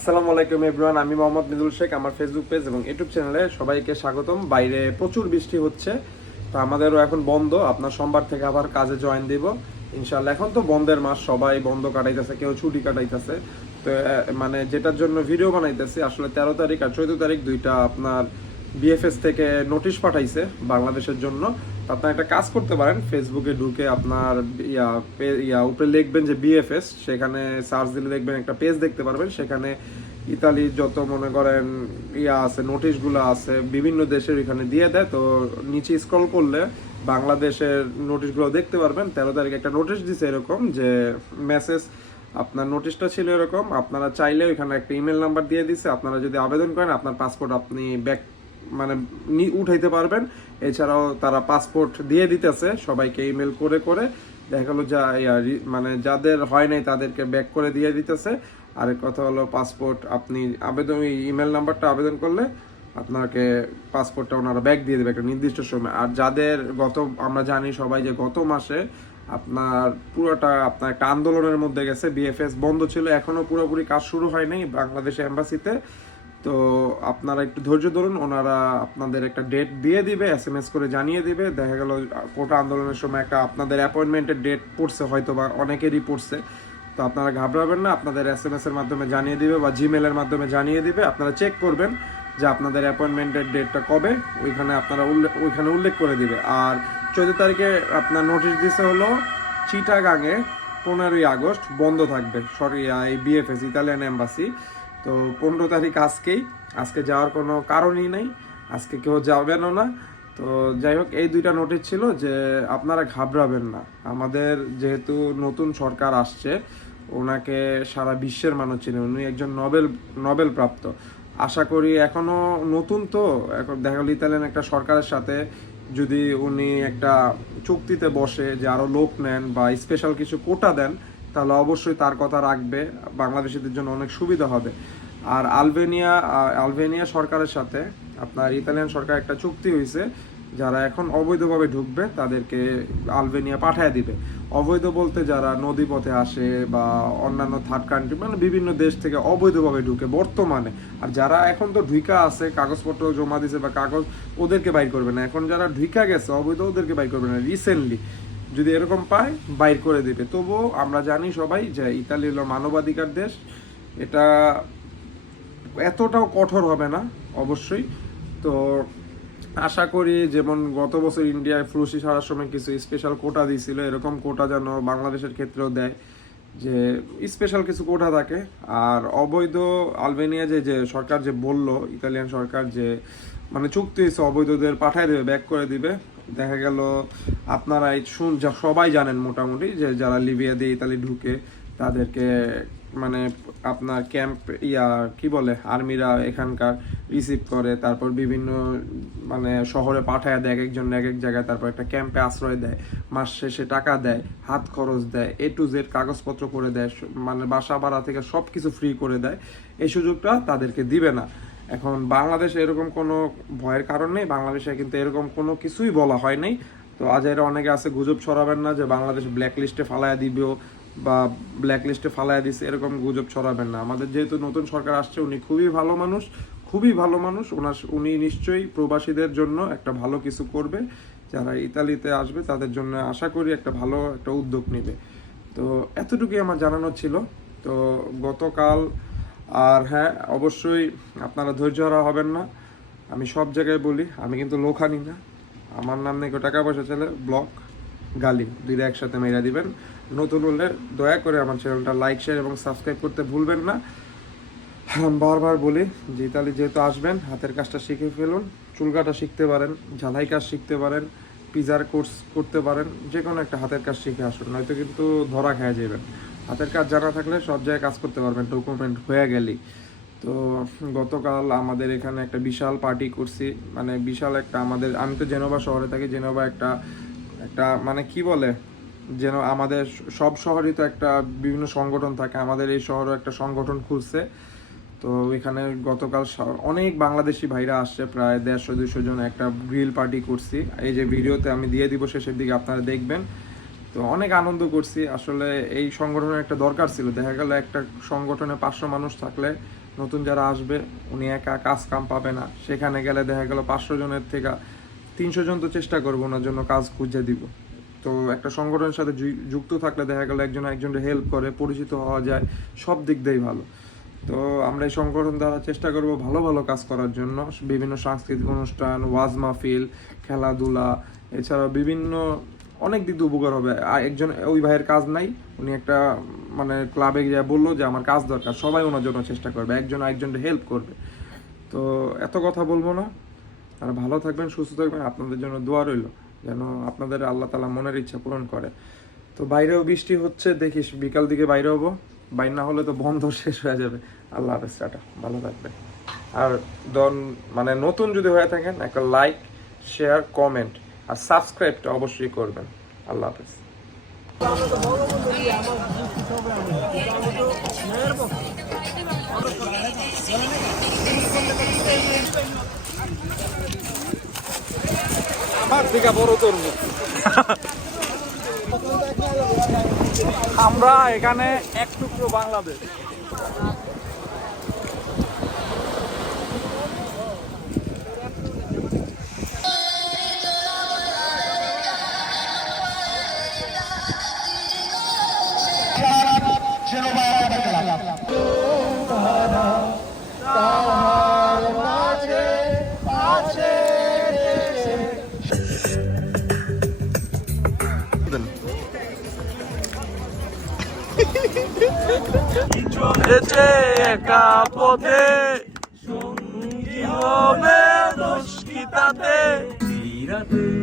আসসালামু আলাইকুম এভরিওয়ান, আমি মোহাম্মদ মিদুল শেখ, আমার ফেসবুক পেজ এবং ইউটিউব চ্যানেলে সবাইকে স্বাগতম। বাইরে প্রচুর বৃষ্টি হচ্ছে, তো আমাদেরও এখন বন্ধ। আপনার সোমবার থেকে আবার কাজে জয়েন দিব। ইনশাল্লাহ এখন তো বন্ধের মাস, সবাই বন্ধ কাটাইতেছে, কেউ ছুটি কাটাইতেছে। তো মানে যেটার জন্য ভিডিও বানাইতেছি, আসলে তেরো তারিখ আর চোদ্দ তারিখ দুইটা আপনার বিএফএস থেকে নোটিশ পাঠাইছে বাংলাদেশের জন্য। আপনার একটা কাজ করতে পারেন ফেসবুকে ঢুকে আপনার ইয়া ইয়া উপরে লিখবেন যে বিএফএস সেখানে সার্চ দিলে দেখবেন একটা পেজ দেখতে পারবেন, সেখানে ইতালির যত মনে করেন ইয়া আছে নোটিশগুলো আছে, বিভিন্ন দেশের এখানে দিয়ে দেয়, তো নিচে স্ক্রল করলে বাংলাদেশের নোটিশগুলো দেখতে পারবেন। তেরো তারিখ একটা নোটিশ দিছে এরকম যে মেসেজ আপনার নোটিশটা ছিল এরকম, আপনারা চাইলে ওইখানে একটা ইমেল নাম্বার দিয়ে দিছে, আপনারা যদি আবেদন করেন, আপনার পাসপোর্ট আপনি ব্যাক মানে উঠাইতে পারবেন। এছাড়াও তারা পাসপোর্ট দিয়ে দিতেছে, সবাইকে ইমেল করে করে। দেখা গেলো যা মানে যাদের হয় নাই তাদেরকে ব্যাক করে দিয়ে দিতেছে। আরেক কথা হলো পাসপোর্ট আপনি আবেদন ইমেল নাম্বারটা আবেদন করলে আপনাকে পাসপোর্টটা ওনারা ব্যাক দিয়ে দেবে একটা নির্দিষ্ট সময়। আর যাদের গত, আমরা জানি সবাই যে গত মাসে আপনার পুরোটা, আপনার একটা আন্দোলনের মধ্যে গেছে বিএফএস বন্ধ ছিল, এখনও পুরোপুরি কাজ শুরু হয়নি বাংলাদেশ এম্বাসিতে তো আপনারা একটু ধৈর্য ধরুন, ওনারা আপনাদের একটা ডেট দিয়ে দিবে এস এম এস করে জানিয়ে দিবে। দেখা গেল, কোটা আন্দোলনের সময় একটা আপনাদের অ্যাপয়েন্টমেন্টের ডেট পড়ছে হয়তো বা অনেকেরই পড়ছে। তো আপনারা ঘাবড়াবেন না, আপনাদের এস এম এস এর মাধ্যমে জানিয়ে দিবে বা জিমেলের মাধ্যমে জানিয়ে দিবে। আপনারা চেক করবেন যে আপনাদের অ্যাপয়েন্টমেন্টের ডেটটা কবে, ওইখানে আপনারা উল্লেখ ওইখানে উল্লেখ করে দিবে। আর চোদ্দ তারিখে আপনার নোটিশ দিছে হলো চিটাগাঙে পনেরোই আগস্ট বন্ধ থাকবে। সরি এই বিএফএস ইতালিয়ান এম্বাসি তো পনেরো তারিখ আজকেই। আজকে যাওয়ার কোনো কারণই নেই। আজকে কেউ যাবেনও না। তো যাই হোক, এই দুইটা নোটিশ ছিল যে আপনারা ঘাবড়াবেন না। আমাদের যেহেতু নতুন সরকার আসছে, ওনাকে সারা বিশ্বের মানুষ চিনে। উনি একজন নোবেল নোবেল প্রাপ্ত আশা করি এখনও নতুন তো। এখন দেখা গেল ইতালিয়ান একটা সরকারের সাথে যদি উনি একটা চুক্তিতে বসে যে আরও লোক নেন বা স্পেশাল কিছু কোটা দেন তাহলে অবশ্যই তার কথা রাখবে, বাংলাদেশিদের জন্য অনেক সুবিধা হবে। আর আলবেনিয়া আলবেনিয়া সরকারের সাথে আপনার ইতালিয়ান সরকার একটা চুক্তি হয়েছে, যারা এখন অবৈধভাবে ঢুকবে, তাদেরকে আলবেনিয়া পাঠায় দিবে। অবৈধ বলতে যারা নদীপথে আসে বা অন্যান্য থার্ড কান্ট্রি মানে বিভিন্ন দেশ থেকে অবৈধভাবে ঢুকে বর্তমানে। আর যারা এখন তো ঢুইকা আছে, কাগজপত্র জমা দিছে বা কাগজ, ওদেরকে বাইর করবে না। এখন যারা ঢুইকা গেছে, অবৈধ ওদেরকে বাইর করবে না। রিসেন্টলি যদি এরকম পায়, বাইর করে দেবে। তবুও আমরা জানি সবাই যে ইতালি হলো মানবাধিকার দেশ। এটা এতটাও কঠোর হবে না, অবশ্যই। তো আশা করি যেমন গত বছর ইন্ডিয়ায় ফ্রুসি সারার সময় কিছু স্পেশাল কোটা দিয়েছিল, এরকম কোটা যেন বাংলাদেশের ক্ষেত্রেও দেয়। যে স্পেশাল কিছু কোটা থাকে। আর অবৈধ আলবেনিয়া যে যে সরকার যে বলল, ইতালিয়ান সরকার যে মানে চুক্তি হয়েছে অবৈধদের পাঠাই দেবে ব্যাক করে দিবে। দেখা গেল আপনারা শুন সবাই জানেন মোটামুটি, যে যারা লিবিয়া দিয়ে ইতালি ঢুকে, তাদেরকে মানে আপনার ক্যাম্প ইয়া, কি বলে, আর্মিরা এখানকার রিসিভ করে, তারপর বিভিন্ন মানে শহরে পাঠায় দেয় এক একজন এক এক জায়গায়, তারপর একটা ক্যাম্পে আশ্রয় দেয়, মাস শেষে টাকা দেয়, হাত খরচ দেয় এ টু জেড কাগজপত্র করে দেয় মানে বাসা ভাড়া থেকে সব কিছু ফ্রি করে দেয়, এই সুযোগটা তাদেরকে দিবে না। এখন বাংলাদেশে এরকম কোনো ভয়ের কারণ নেই, বাংলাদেশে কিন্তু এরকম কোনো কিছুই বলা হয় নাই। তো আজ এর অনেকে আছে, গুজব ছড়াবেন না যে বাংলাদেশ ব্ল্যাক লিস্টে ফালায়া দিবেও বা ব্ল্যাক লিস্টে ফালায়া দিছে, এরকম গুজব ছড়াবেন না। আমাদের যেহেতু নতুন সরকার আসছে, উনি খুবই ভালো মানুষ, খুবই ভালো মানুষ। ওনার উনি নিশ্চয়ই প্রবাসীদের জন্য একটা ভালো কিছু করবে। যারা ইতালিতে আসবে, তাদের জন্য আশা করি একটা ভালো একটা উদ্যোগ নেবে। তো এতটুকুই আমার জানানো ছিল। তো গতকাল, আর হ্যাঁ অবশ্যই আপনারা ধৈর্য হারা হবেন না। আমি সব জায়গায় বলি, আমি কিন্তু লোক লোখানি না। আমার নাম নেই টাকা পয়সা ছেলে, ব্লক, গালি। দুইটা একসাথে মেরা দিবেন। নতুন হলে দয়া করে আমার চ্যানেলটা লাইক শেয়ার এবং সাবস্ক্রাইব করতে ভুলবেন না। বারবার বলি যে তাহলে যেহেতু আসবেন, হাতের কাজটা শিখে ফেলুন চুল কাটা শিখতে পারেন, ঝালাই কাজ শিখতে পারেন, পিজার কোর্স করতে পারেন যে কোনো একটা হাতের কাজ শিখে আসুন, নয়তো কিন্তু ধরা খেয়ে যাবেন। হাতের কাজ জানা থাকলে সব জায়গায় কাজ করতে পারবেন ডকুমেন্ট হয়ে গেলেই তো গতকাল আমাদের এখানে একটা বিশাল পার্টি করছি মানে বিশাল একটা আমাদের, আমি তো জেনোভা শহরে থাকি, জেনোভা একটা একটা মানে কি বলে? যেন আমাদের সব শহরই তো একটা বিভিন্ন সংগঠন থাকে। আমাদের এই শহরও একটা সংগঠন খুলছে। তো এখানে গতকাল অনেক বাংলাদেশি ভাইরা আসছে, প্রায় দেড়শো দুশো জন একটা গ্রিল পার্টি করছি। এই যে ভিডিওতে আমি দিয়ে দিব, শেষের দিকে আপনারা দেখবেন। তো অনেক আনন্দ করছি। আসলে এই সংগঠনের একটা দরকার ছিল। দেখা গেল একটা সংগঠনে পাঁচশো মানুষ থাকলে নতুন যারা আসবে, উনি একা কাজ কাম পাবে না। সেখানে গেলে দেখা গেল পাঁচশো জনের থেকে তিনশো জন তো চেষ্টা করব ওনার জন্য কাজ খুঁজে দিব। তো একটা সংগঠনের সাথে যুক্ত থাকলে দেখা গেল একজন একজনের হেল্প করে, পরিচিত হওয়া যায়, সব দিক দিয়েই ভালো। তো আমরা এই সংগঠন দ্বারা চেষ্টা করব ভালো ভালো কাজ করার জন্য। বিভিন্ন সাংস্কৃতিক অনুষ্ঠান, ওয়াজ মাহফিল, খেলাধুলা এছাড়া বিভিন্ন অনেক দিক দিয়ে উপকার হবে। আর একজন, ওই ভাইয়ের কাজ নাই, উনি একটা মানে ক্লাবে গিয়ে বলল যে আমার কাজ দরকার, সবাই ওনার জন্য চেষ্টা করবে, একজন একজনকে হেল্প করবে। তো এত কথা বলব না। আর ভালো থাকবেন, সুস্থ থাকবেন, আপনাদের জন্য দোয়া রইল। যেন আপনাদের আল্লাহ তালা মনের ইচ্ছা পূরণ করে। তো বাইরেও বৃষ্টি হচ্ছে, দেখিস, বিকাল দিকে বাইরে হব। বাইর না হলে তো বন্ধ শেষ হয়ে যাবে। আল্লাহ হাফেজ, টাটা, ভালো থাকবেন। আর দন মানে নতুন যদি হয়ে থাকেন, একটা লাইক শেয়ার কমেন্ট আর সাবস্ক্রাইবটা অবশ্যই করবেন। আল্লাহ হাফেজ। আমরা এখানে এক টুকরো বাংলাদেশ। চলেছে একা পথে সঙ্গী হবে দুষ্কিতাতে তাতে?